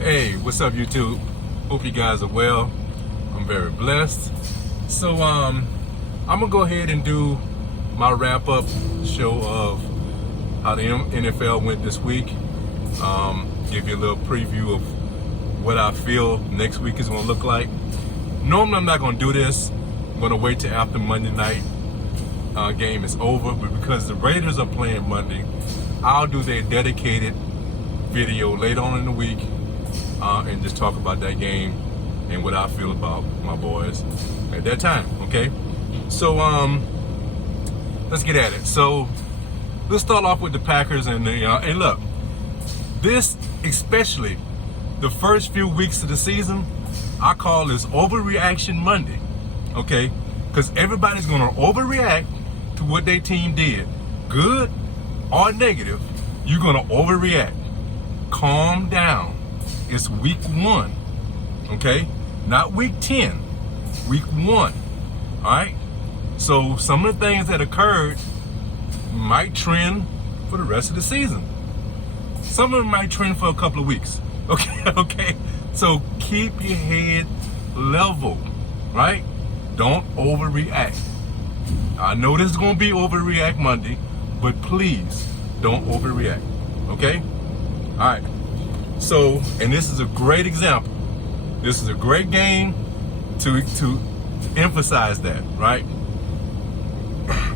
Hey, what's up, YouTube? Hope you guys are well. I'm very blessed. So, I'm gonna go ahead and do my wrap-up show of how the NFL went this week. Give you a little preview of what I feel next week is gonna look like. Normally, I'm not gonna do this. I'm gonna wait till after Monday night game is over, but because the Raiders are playing Monday, I'll do their dedicated video later on in the week. And just talk about that game and what I feel about my boys at that time, okay? So, let's get at it. So, let's start off with the Packers and and look, this, especially the first few weeks of the season, I call this Overreaction Monday, okay? Because everybody's going to overreact to what their team did, good or negative. You're going to overreact. Calm down. It's week 1, okay? Not week 10, week 1, all right? So some of the things that occurred might trend for the rest of the season. Some of them might trend for a couple of weeks, okay? So keep your head level, right? Don't overreact. I know this is gonna be Overreact Monday, but please don't overreact, okay? All right. So, and this is a great example. This is a great game to emphasize that, right?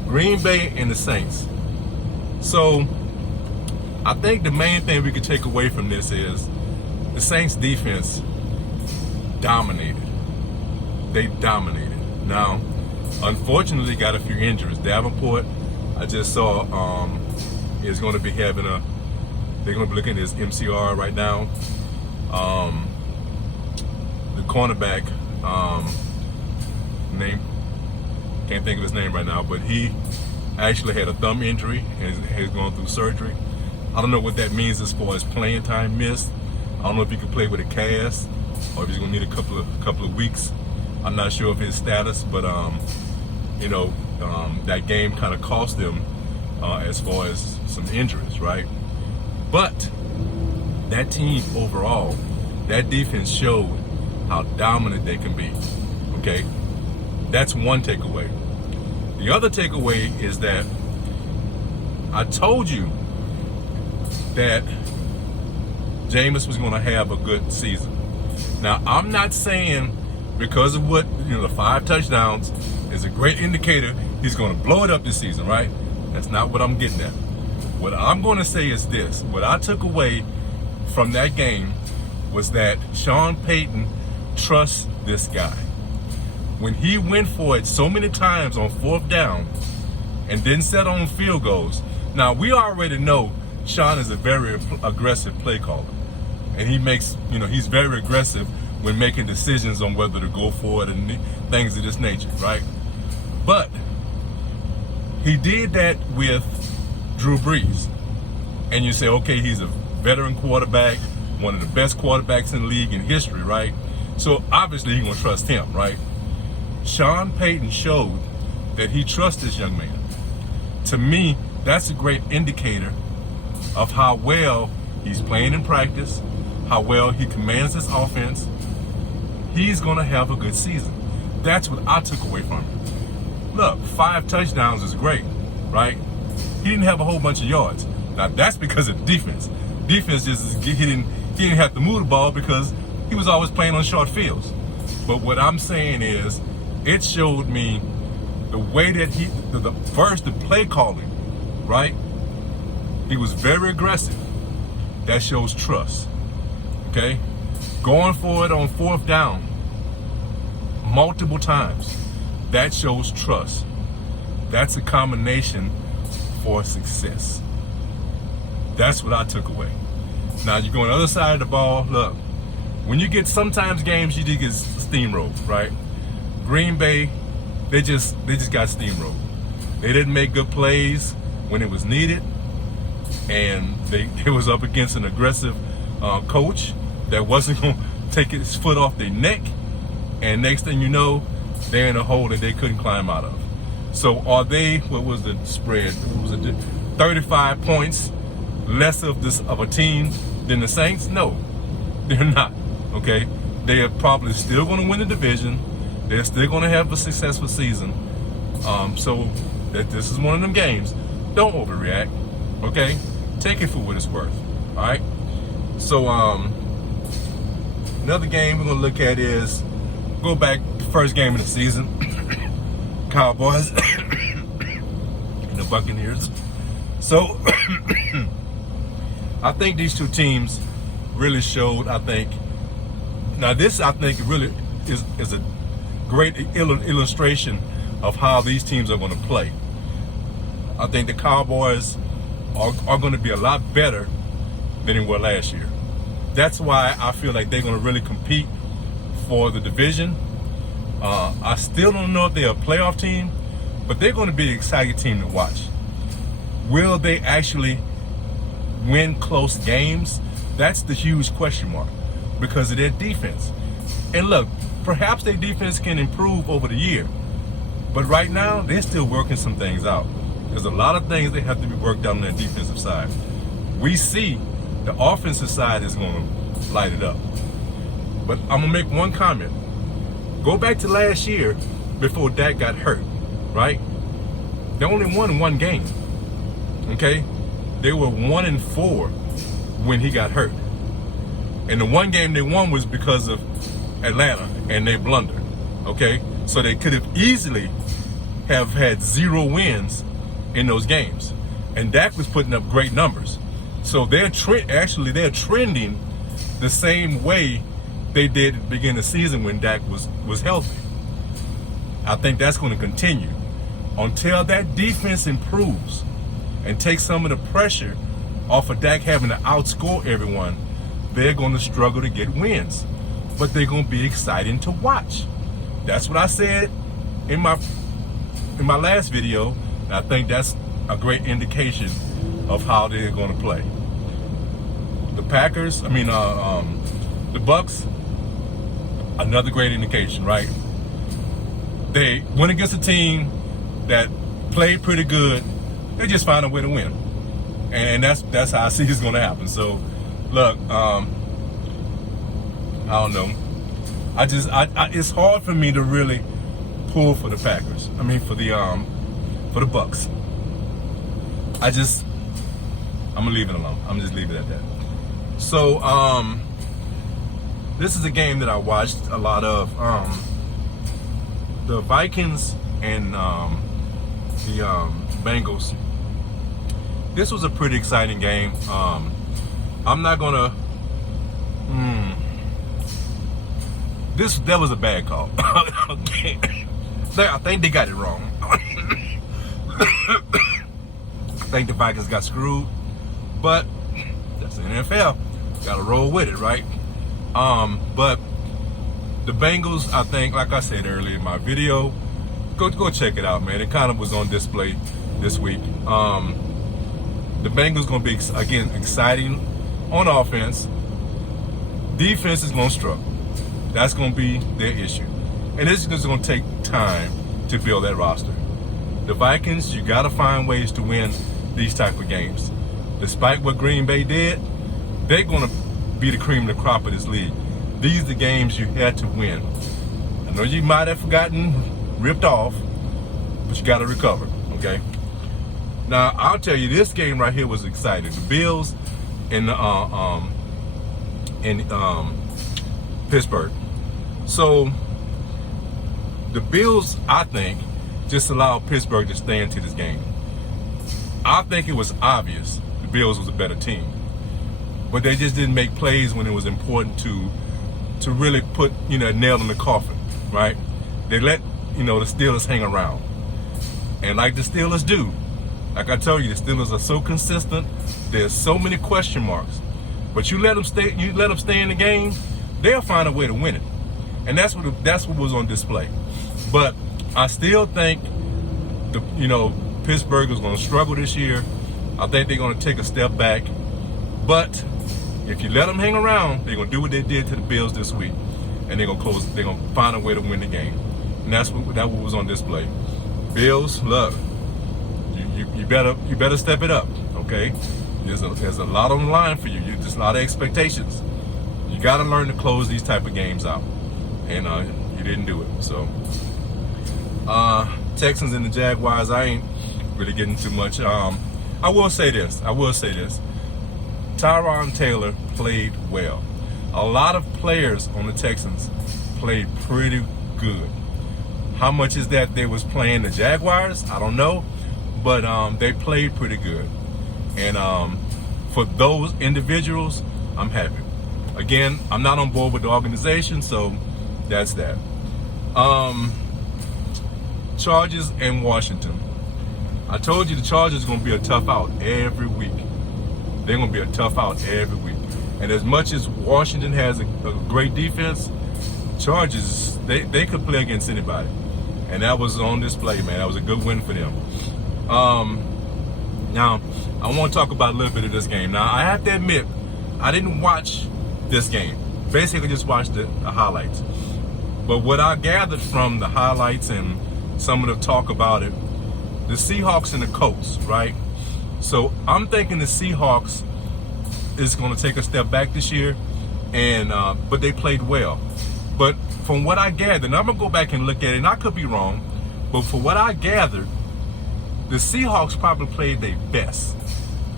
Green Bay and the Saints. So, I think the main thing we could take away from this is the Saints defense dominated. They dominated. Now, unfortunately, got a few injuries. Davenport, I just saw, is going to be having they're going to be looking at his MCR right now. The cornerback, name, can't think of his name right now, but he actually had a thumb injury and has gone through surgery. I don't know what that means as far as playing time missed. I don't know if he can play with a cast or if he's going to need a couple of weeks. I'm not sure of his status, but that game kind of cost him as far as some injuries, right? But that team overall, that defense showed how dominant they can be, okay? That's one takeaway. The other takeaway is that I told you that Jameis was going to have a good season. Now, I'm not saying because of what, the 5 touchdowns is a great indicator he's going to blow it up this season, right? That's not what I'm getting at. What I'm going to say is this. What I took away from that game was that Sean Payton trusts this guy. When he went for it so many times on 4th down and didn't set on field goals. Now, we already know Sean is a very aggressive play caller. And he makes, he's very aggressive when making decisions on whether to go for it and things of this nature, right? But he did that with Drew Brees. And you say, okay, he's a veteran quarterback, one of the best quarterbacks in the league in history, right? So obviously he's going to trust him, right? Sean Payton showed that he trusts this young man. To me, that's a great indicator of how well he's playing in practice, how well he commands his offense. He's going to have a good season. That's what I took away from him. Look, 5 touchdowns is great, right? He didn't have a whole bunch of yards. Now that's because of defense. Defense he didn't have to move the ball because he was always playing on short fields. But what I'm saying is, it showed me the way that the play calling, right? He was very aggressive. That shows trust. Okay? Going for it on 4th down multiple times. That shows trust. That's a combination for success. That's what I took away. Now you go on the other side of the ball. Look, when you get sometimes games, you just get steamrolled, right? Green Bay, they just got steamrolled. They didn't make good plays when it was needed, and they was up against an aggressive coach that wasn't going to take his foot off their neck. And next thing you know, they're in a hole that they couldn't climb out of. So are they, what was the spread? Was it 35 points less of a team than the Saints? No. They're not. Okay, they are probably still going to win the division. They're still going to have a successful season. So that this is one of them games. Don't overreact. Okay, take it for what it's worth. All right. So another game we're going to look at is go back the first game of the season. Cowboys and the Buccaneers. So I think these two teams really showed. I think really is a great illustration of how these teams are going to play. I think the Cowboys are going to be a lot better than they were last year. That's why I feel like they're going to really compete for the division. I still don't know if they're a playoff team, but they're going to be an exciting team to watch. Will they actually win close games? That's the huge question mark because of their defense. And look, perhaps their defense can improve over the year, but right now they're still working some things out. There's a lot of things that have to be worked out on their defensive side. We see the offensive side is going to light it up. But I'm going to make one comment. Go back to last year before Dak got hurt, right? They only won one game, okay? They were 1-4 when he got hurt. And the one game they won was because of Atlanta and they blundered, okay? So they could have easily have had 0 wins in those games. And Dak was putting up great numbers. So they're trending the same way they did at the beginning of the season when Dak was healthy. I think that's going to continue until that defense improves and takes some of the pressure off of Dak having to outscore everyone. They're going to struggle to get wins, but they're going to be exciting to watch. That's what I said in my last video. And I think that's a great indication of how they're going to play. The Bucks, another great indication, right? They went against a team that played pretty good. They just found a way to win, and that's how I see this going to happen. So, look, I don't know. It's hard for me to really pull for the Packers. For the Bucks. I'm gonna leave it alone. I'm just leave it at that. So, this is a game that I watched a lot of. The Vikings and the Bengals. This was a pretty exciting game. I'm not gonna. That was a bad call. Okay. I think they got it wrong. I think the Vikings got screwed, but that's the NFL. Got to roll with it, right? But the Bengals, I think, like I said earlier in my video, go check it out, man. It kind of was on display this week. The Bengals going to be, again, exciting on offense. Defense is going to struggle. That's going to be their issue. And it's just going to take time to build that roster. The Vikings, you got to find ways to win these type of games. Despite what Green Bay did, they're going to be the cream of the crop of this league. These are the games you had to win. I know you might have forgotten, ripped off, but you got to recover, okay? Now, I'll tell you, this game right here was exciting. The Bills and Pittsburgh. So, the Bills, I think, just allowed Pittsburgh to stay into this game. I think it was obvious the Bills was a better team, but they just didn't make plays when it was important to really put a nail in the coffin, right? They let the Steelers hang around, and like the Steelers do, like I told you, the Steelers are so consistent. There's so many question marks, but you let them stay. You let them stay in the game, they'll find a way to win it, and that's what was on display. But I still think Pittsburgh is going to struggle this year. I think they're going to take a step back. But if you let them hang around, they're going to do what they did to the Bills this week, and they're going to close. They're going to find a way to win the game, and that was on display. Bills, look, you better step it up, okay? There's a lot on the line for you. There's a lot of expectations. You got to learn to close these type of games out, and you didn't do it. So Texans and the Jaguars, I ain't really getting too much. I will say this. Tyrod Taylor played well. A lot of players on the Texans played pretty good. How much is that they was playing the Jaguars? I don't know, but they played pretty good. And for those individuals, I'm happy. Again, I'm not on board with the organization, so that's that. Chargers and Washington. I told you the Chargers are going to be a tough out every week. They're going to be a tough out every week. And as much as Washington has a great defense, Chargers, they could play against anybody. And that was on display, man. That was a good win for them. Now, I want to talk about a little bit of this game. Now, I have to admit, I didn't watch this game. Basically, just watched the highlights. But what I gathered from the highlights and some of the talk about it, the Seahawks and the Colts, right? So I'm thinking the Seahawks is going to take a step back this year, and but they played well. But from what I gathered, and I'm going to go back and look at it, and I could be wrong, but for what I gathered, the Seahawks probably played their best.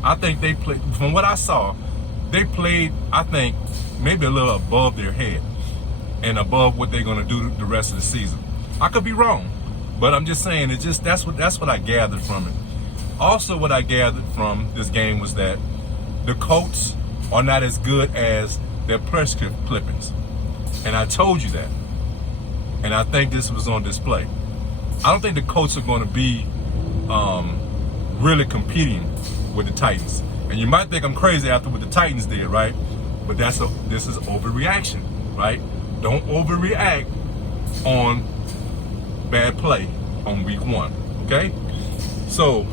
I think they played, from what I saw, they played, I think, maybe a little above their head and above what they're going to do the rest of the season. I could be wrong, but I'm just saying, it's just that's what I gathered from it. Also, what I gathered from this game was that the Colts are not as good as their press clippings. And I told you that. And I think this was on display. I don't think the Colts are going to be really competing with the Titans. And you might think I'm crazy after what the Titans did, right? But this is overreaction, right? Don't overreact on bad play on week 1, okay? So,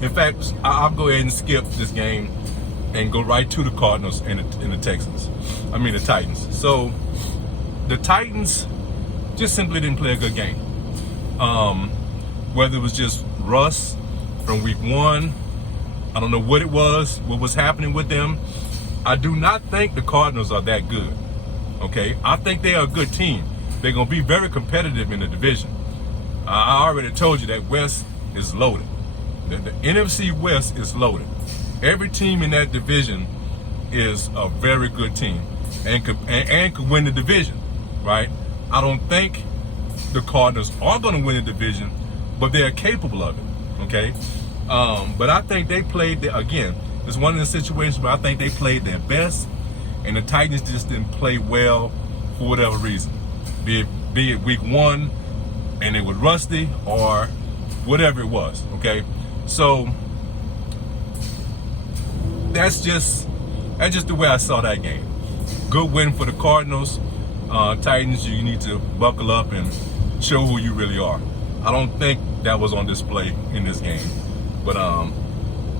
in fact, I'll go ahead and skip this game and go right to the Cardinals and the Titans. So, the Titans just simply didn't play a good game. Whether it was just rust from week 1, I don't know what was happening with them. I do not think the Cardinals are that good, okay? I think they are a good team. They're going to be very competitive in the division. I already told you that West is loaded. The NFC West is loaded. Every team in that division is a very good team and could win the division, right? I don't think the Cardinals are going to win the division, but they are capable of it, okay? But I think they played, again, it's one of the situations where I think they played their best, and the Titans just didn't play well for whatever reason. Be it week 1, and it was rusty, or whatever it was, okay? So that's just the way I saw that game. Good win for the Cardinals. Titans, you need to buckle up and show who you really are. I don't think that was on display in this game, but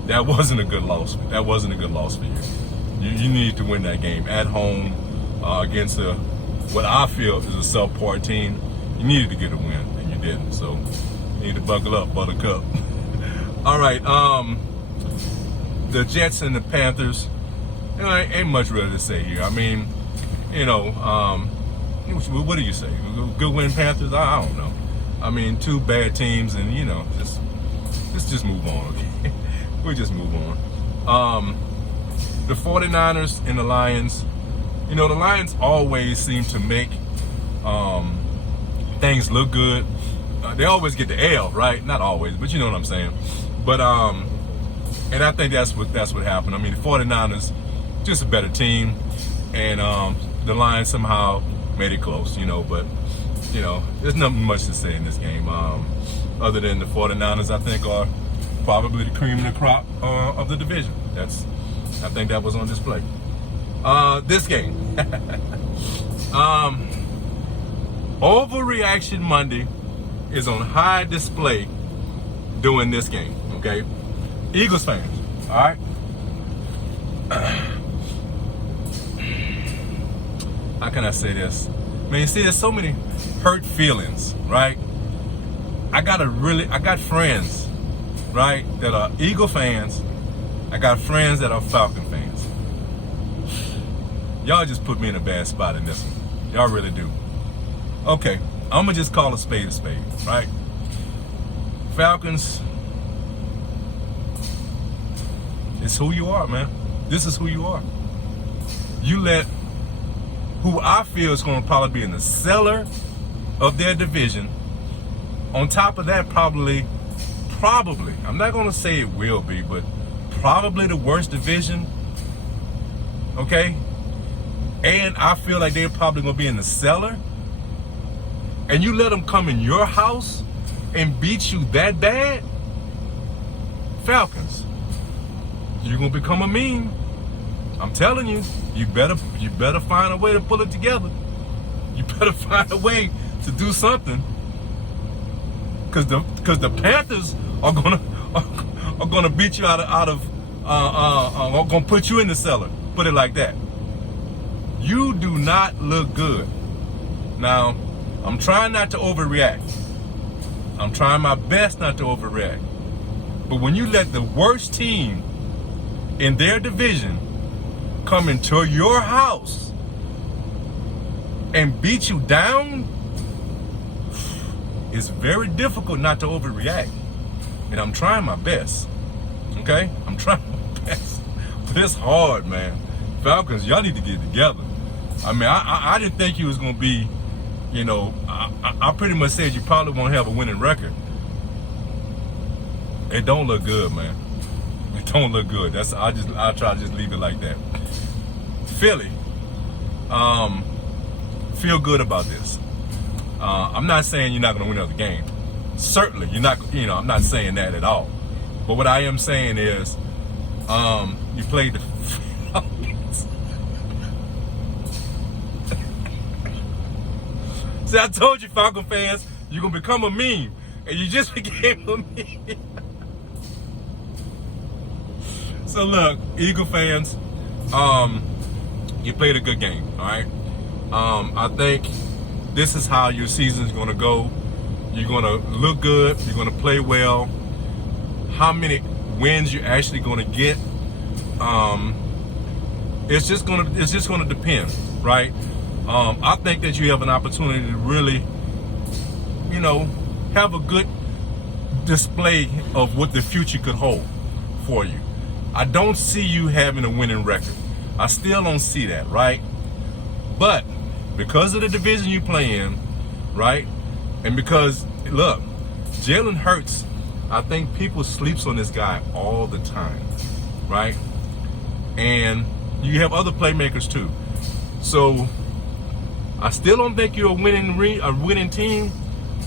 that wasn't a good loss. That wasn't a good loss for you. You need to win that game at home against what I feel is a subpar team. You needed to get a win, and you didn't. So you need to buckle up, Buttercup. All right, the Jets and the Panthers. Ain't much really to say here. I mean, what do you say? Good win, Panthers? I don't know. I mean, 2 bad teams, and let's just move on. Okay, we'll just move on. The 49ers and the Lions. The Lions always seem to make things look good. They always get the L, right? Not always, but you know what I'm saying. But and I think that's what happened. I mean, the 49ers just a better team, and the Lions somehow made it close, But there's nothing much to say in this game, other than the 49ers, I think, are probably the cream of the crop of the division. I think that was on display. This game, Overreaction Monday is on high display during this game, okay? Eagles fans, all right? How can I say this? I mean, see, there's so many hurt feelings, right? I got friends, right, that are Eagle fans. I got friends that are Falcon fans. Y'all just put me in a bad spot in this one. Y'all really do. Okay, I'm gonna just call a spade, right? Falcons, it's who you are, man. This is who you are. You let who I feel is going to probably be in the cellar of their division. On top of that, probably, I'm not going to say it will be, but probably the worst division, okay? And I feel like they're probably going to be in the cellar. And you let them come in your house and beat you that bad? Falcons, you're going to become a meme. I'm telling you, you better find a way to pull it together. You better find a way to do something. Cause the Panthers are gonna beat you are gonna put you in the cellar. Put it like that. You do not look good. Now, I'm trying not to overreact. I'm trying my best not to overreact. But when you let the worst team in their division come into your house and beat you down, it's very difficult not to overreact. And I'm trying my best. Okay? I'm trying my best. But it's hard, man. Falcons, y'all need to get together. I mean, I didn't think you was going to be, you know, I pretty much said you probably won't have a winning record. It don't look good, man. It don't look good. I'll try to just leave it like that. Philly, feel good about this. I'm not saying you're not going to win another game. Certainly, you're not. You know, I'm not saying that at all. But what I am saying is, you played the Falcons. See, I told you, Falcon fans, you're gonna become a meme, and you just became a meme. So look, Eagle fans, you played a good game. All right. I think this is how your season's gonna go. You're gonna look good. You're gonna play well. How many wins you're actually gonna get? It's just gonna depend, right? I think that you have an opportunity to really, you know, have a good display of what the future could hold for you. I don't see you having a winning record. I still don't see that, right? But because of the division you play in, right? And because, look, Jalen Hurts, I think people sleeps on this guy all the time, right? And you have other playmakers too. So I still don't think you're a winning team,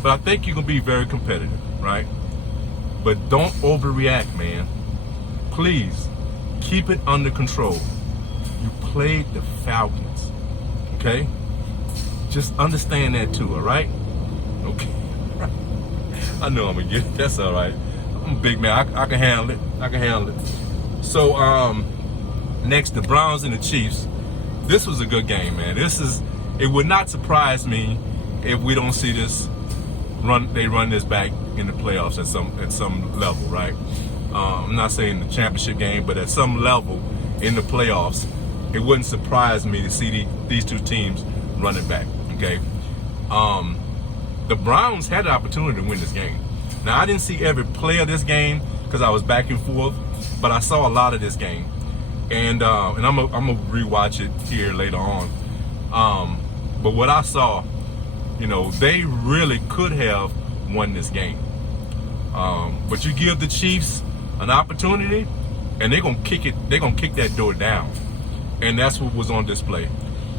but I think you're gonna be very competitive, right? But don't overreact, man. Please keep it under control. You played the Falcons, okay? Just understand that too, all right? Okay. I know I'm gonna get it. That's all right. I'm a big man. I can handle it. I can handle it. So next, the Browns and the Chiefs. This was a good game, man. It would not surprise me if we don't see this they run this back in the playoffs at some level, right? I'm not saying the championship game, but at some level in the playoffs, it wouldn't surprise me to see these two teams running back. Okay. The Browns had the opportunity to win this game. Now, I didn't see every play of this game because I was back and forth, but I saw a lot of this game, and I'm gonna rewatch it here later on. But what I saw, you know, they really could have won this game. But you give the Chiefs an opportunity, and they're gonna kick it. They're gonna kick that door down, and that's what was on display.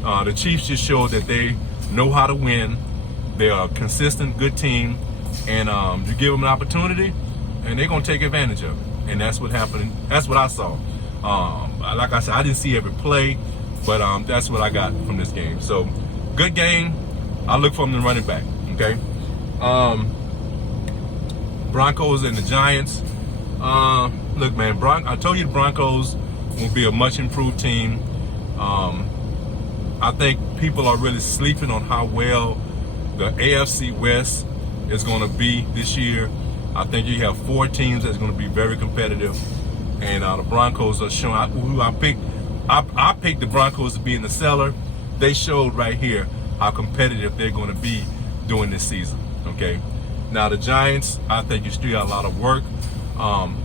The Chiefs just showed that they know how to win. They're a consistent, good team, and you give them an opportunity, and they're gonna take advantage of it. And that's what happened. That's what I saw. Like I said, I didn't see every play, but that's what I got from this game. So, good game. I look for them to running back. Okay. Broncos and the Giants. Look, man, I told you the Broncos will be a much improved team. I think people are really sleeping on how well the AFC West is going to be this year. I think you have 4 teams that's going to be very competitive, and the Broncos are showing who I picked. I picked the Broncos to be in the cellar. They showed right here how competitive they're going to be during this season. Okay. Now the Giants, I think you still got a lot of work.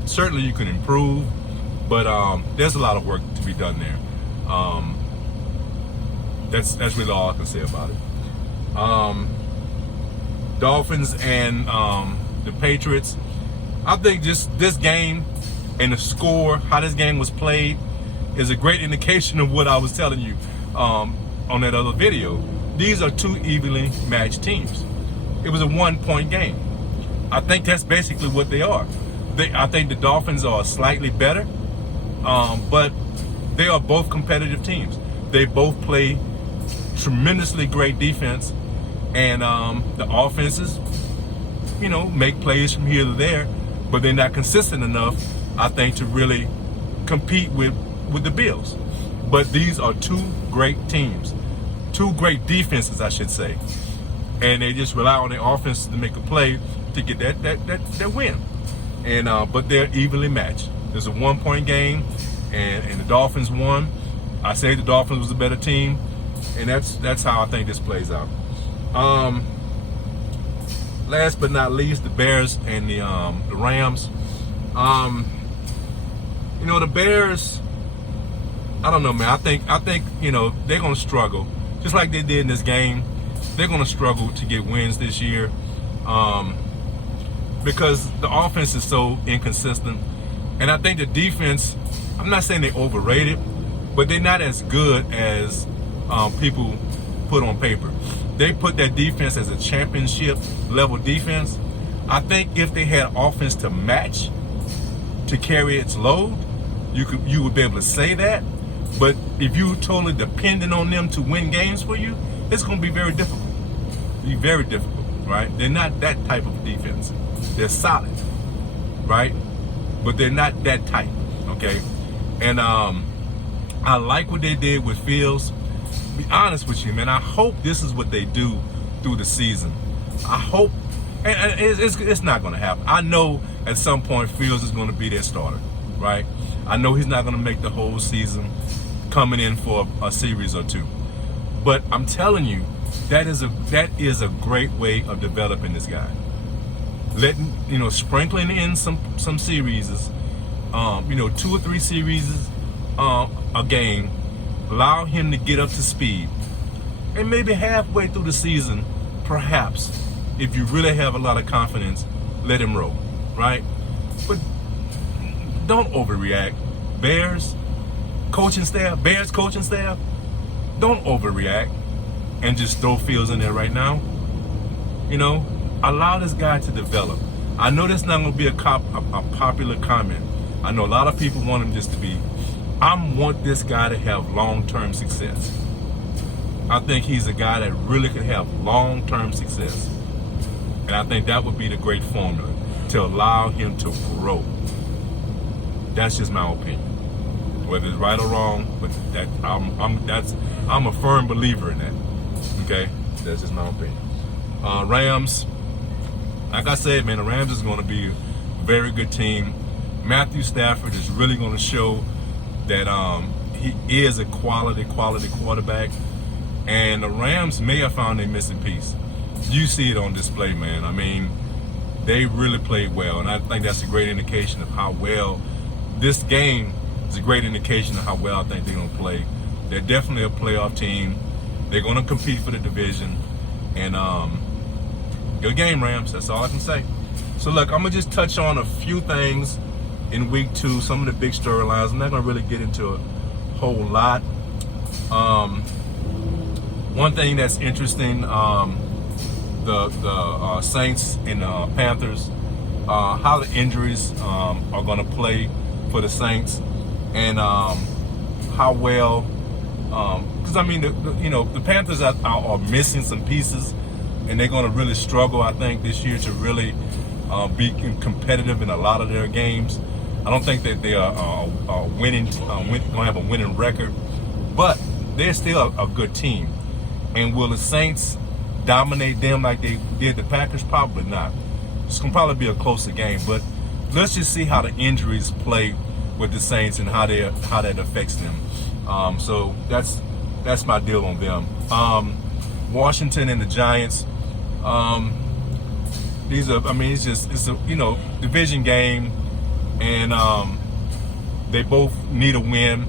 Certainly you can improve, but there's a lot of work to be done there. That's really all I can say about it. Dolphins and the Patriots. I think just this game and the score, how this game was played, is a great indication of what I was telling you on that other video. These are two evenly matched teams. It was a 1-point game. I think that's basically what they are. I think the Dolphins are slightly better, but they are both competitive teams. They both play tremendously great defense, and the offenses, make plays from here to there, but they're not consistent enough, I think, to really compete with the Bills. But these are two great teams, two great defenses, I should say, and they just rely on their offense to make a play to get that win. And but they're evenly matched. There's a 1-point game, and the Dolphins won. I say the Dolphins was a better team, and that's how I think this plays out. Last but not least, the Bears and the Rams. The Bears, I don't know, man. I think they're gonna struggle, just like they did in this game. They're gonna struggle to get wins this year, because the offense is so inconsistent, and I think the defense, I'm not saying they're overrated, but they're not as good as people put on paper. They put their defense as a championship level defense. I think if they had offense to match, to carry its load, you would be able to say that. But if you totally dependent on them to win games for you, it's going to be very difficult. Be very difficult, right? They're not that type of defense. They're solid, right? But they're not that type, okay? And I like what they did with Fields. To be honest with you, man, I hope this is what they do through the season. I hope, and it's not going to happen. I know at some point Fields is going to be their starter, right? I know he's not going to make the whole season coming in for a series or two. But I'm telling you, that is a great way of developing this guy. Letting, sprinkling in some series, 2 or 3 series a game, allow him to get up to speed, and maybe halfway through the season, perhaps, if you really have a lot of confidence, let him roll, right? But don't overreact. Bears coaching staff, don't overreact and just throw Fields in there right now. Allow this guy to develop. I know that's not going to be a popular comment. I know a lot of people want him just to be. I want this guy to have long-term success. I think he's a guy that really could have long-term success. And I think that would be the great formula to allow him to grow. That's just my opinion. Whether it's right or wrong, but I'm a firm believer in that. Okay? That's just my opinion. Rams, like I said, man, the Rams is going to be a very good team. Matthew Stafford is really going to show that he is a quality quarterback, and the Rams may have found a missing piece. You see it on display, man. I mean, they really played well, and I think that's a great indication of how well this game is a great indication of how well I think they're going to play. They're definitely a playoff team. They're going to compete for the division, and good game, Rams. That's all I can say. So look, I'm gonna just touch on a few things in week 2, some of the big storylines. I'm not gonna really get into a whole lot. One thing that's interesting, the Saints and Panthers, how the injuries are gonna play for the Saints, and how well, because I mean, the Panthers are missing some pieces, and they're going to really struggle, I think, this year to really be competitive in a lot of their games. I don't think that they are going to have a winning record, but they're still a good team. And will the Saints dominate them like they did the Packers? Probably not. It's going to probably be a closer game, but let's just see how the injuries play with the Saints and how that affects them. So that's my deal on them. Washington and the Giants. These are, I mean, it's a division game, and they both need a win.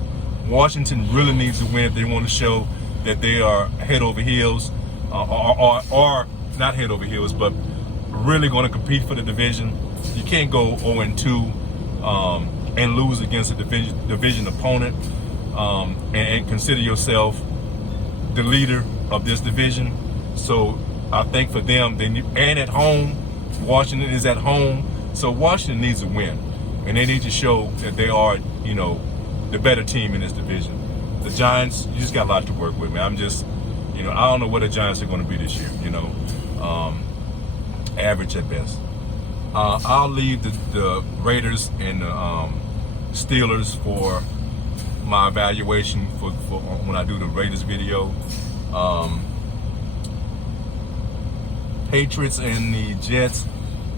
Washington really needs a win if they want to show that they are head over heels, or not head over heels, but really going to compete for the division. You can't go 0-2 and lose against a division opponent, and consider yourself the leader of this division. So I think for them, and at home, Washington is at home, so Washington needs a win, and they need to show that they are, the better team in this division. The Giants, you just got a lot to work with, man. I'm just, I don't know what the Giants are going to be this year. Average at best. I'll leave the Raiders and the Steelers for my evaluation for when I do the Raiders video. Patriots and the Jets,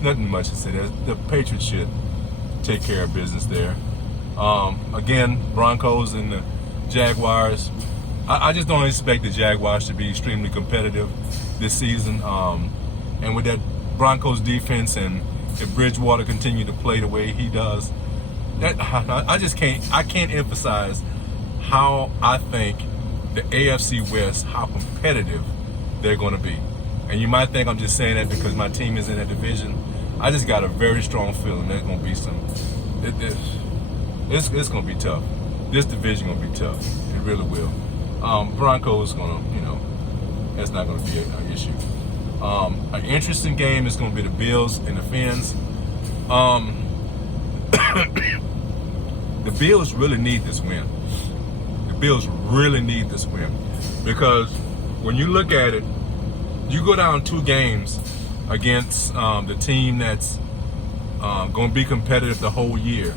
nothing much to say there. The Patriots should take care of business there. Again, Broncos and the Jaguars. I just don't expect the Jaguars to be extremely competitive this season. And with that Broncos defense, and if Bridgewater continue to play the way he does, I can't emphasize how I think the AFC West, how competitive they're going to be. And you might think I'm just saying that because my team is in that division. I just got a very strong feeling there's going to be it's going to be tough. This division going to be tough. It really will. Broncos going to, that's not going to be an issue. An interesting game is going to be the Bills and the Fins. The Bills really need this win. The Bills really need this win because when you look at it, you go down 2 games against the team that's going to be competitive the whole year,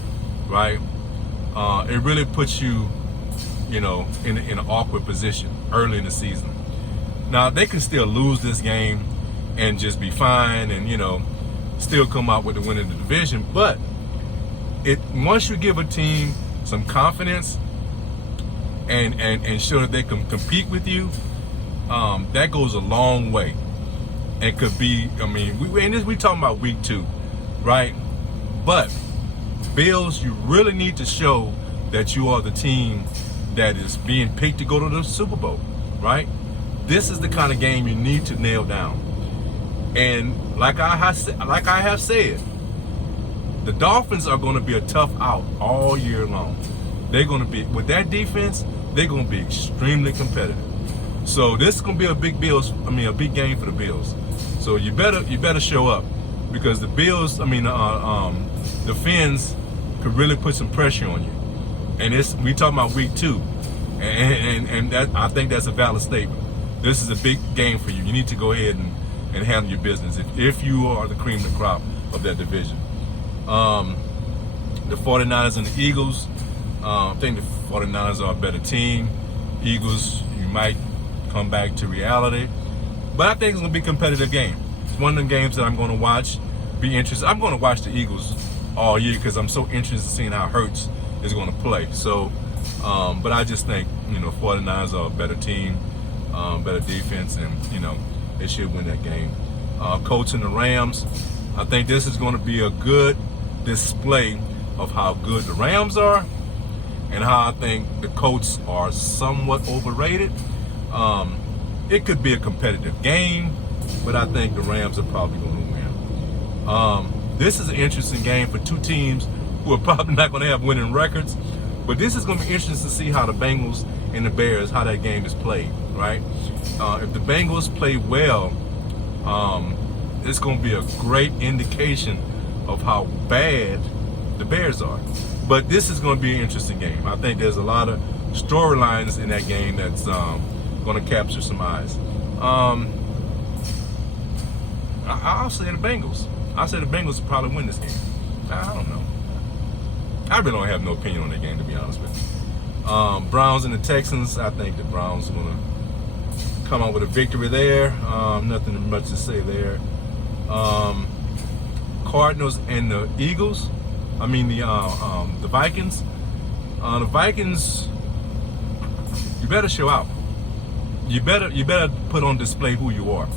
right? It really puts you, in an awkward position early in the season. Now, they can still lose this game and just be fine and, still come out with the win in the division. But once you give a team some confidence and show that they can compete with you, that goes a long way. And could be, we talking about week 2, right? But Bills, you really need to show that you are the team that is being picked to go to the Super Bowl, right? This is the kind of game you need to nail down. And like I have said, the Dolphins are going to be a tough out all year long. They're going to be, with that defense, they're going to be extremely competitive. So this is going to be a big game for the Bills. So you better show up because the Bills, the Fins could really put some pressure on you. And we talking about week 2, and that, I think that's a valid statement. This is a big game for you. You need to go ahead and handle your business if you are the cream of the crop of that division. The 49ers and the Eagles, I think the 49ers are a better team. Eagles, you might come back to reality. But I think it's going to be a competitive game. It's one of them games that I'm going to watch, be interested. I'm going to watch the Eagles all year because I'm so interested in seeing how Hurts is going to play. So, but I just think, 49ers are a better team, better defense, and, they should win that game. Colts and the Rams, I think this is going to be a good display of how good the Rams are and how I think the Colts are somewhat overrated. It could be a competitive game, but I think the Rams are probably going to win. This is an interesting game for 2 teams who are probably not going to have winning records, but this is going to be interesting to see how the Bengals and the Bears, how that game is played, right? If the Bengals play well, it's going to be a great indication of how bad the Bears are. But this is going to be an interesting game. I think there's a lot of storylines in that game that's going to capture some eyes. I'll say the Bengals. I'll say the Bengals will probably win this game. I don't know. I really don't have no opinion on that game, to be honest with you. Browns and the Texans, I think the Browns are going to come out with a victory there. Nothing much to say there. Cardinals and the Eagles. The Vikings. The Vikings, better show out. You better put on display who you are,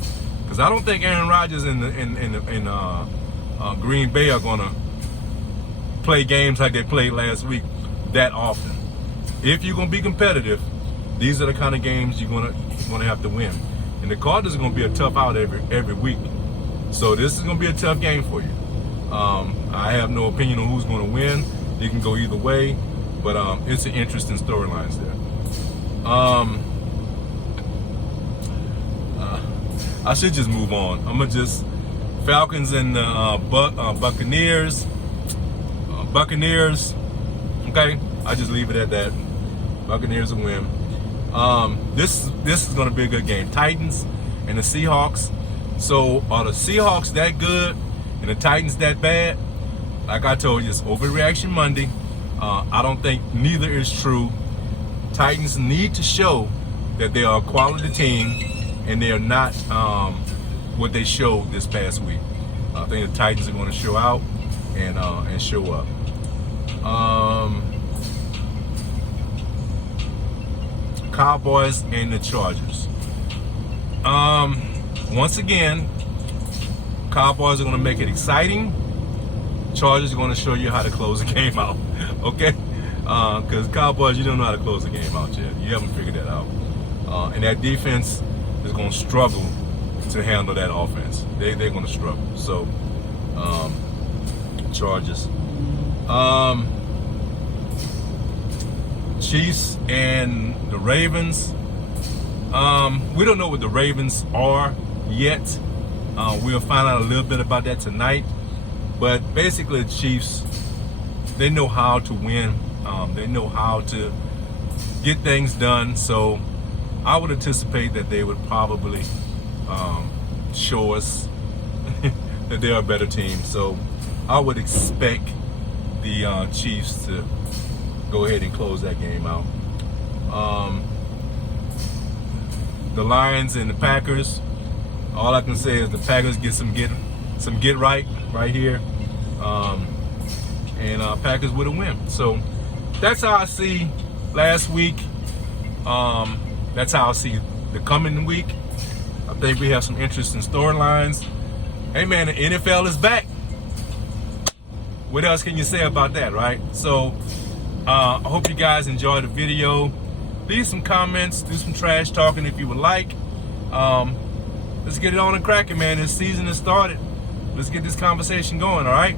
because I don't think Aaron Rodgers and Green Bay are gonna play games like they played last week that often. If you're gonna be competitive, these are the kind of games you're gonna have to win. And the Cardinals are gonna be a tough out every week, so this is gonna be a tough game for you. I have no opinion on who's gonna win. You can go either way, but it's an interesting storylines there. I should just move on. I'm gonna just Falcons and Buccaneers. Buccaneers. Okay, I just leave it at that. Buccaneers will win. This is gonna be a good game. Titans and the Seahawks. So are the Seahawks that good and the Titans that bad? Like I told you, it's overreaction Monday. I don't think neither is true. Titans need to show that they are a quality team and they are not what they showed this past week. I think the Titans are going to show out and show up. Cowboys and the Chargers. Once again, Cowboys are going to make it exciting. Chargers are going to show you how to close the game out. Okay? Because Cowboys, you don't know how to close the game out yet. You haven't figured that out. And that defense is going to struggle to handle that offense. They're going to struggle. So, Chargers. Chiefs and the Ravens. We don't know what the Ravens are yet. We'll find out a little bit about that tonight. But basically, the Chiefs, they know how to win. They know how to get things done. So I would anticipate that they would probably show us that they are a better team. So I would expect the Chiefs to go ahead and close that game out. The Lions and the Packers. All I can say is the Packers get right here, and Packers with a win. So that's how I see last week. That's how I see the coming week. I think we have some interesting storylines. Hey man, the NFL is back. What else can you say about that, right? So I hope you guys enjoyed the video. Leave some comments, do some trash talking if you would like. Let's get it on and cracking, man. This season has started. Let's get this conversation going, all right?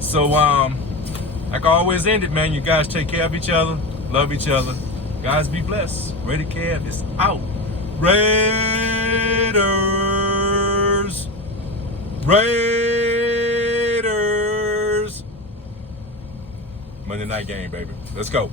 So, like I always end it, man, you guys take care of each other, love each other. Guys, be blessed. Ready Kev is out. Raiders. Raiders. Monday night game, baby. Let's go.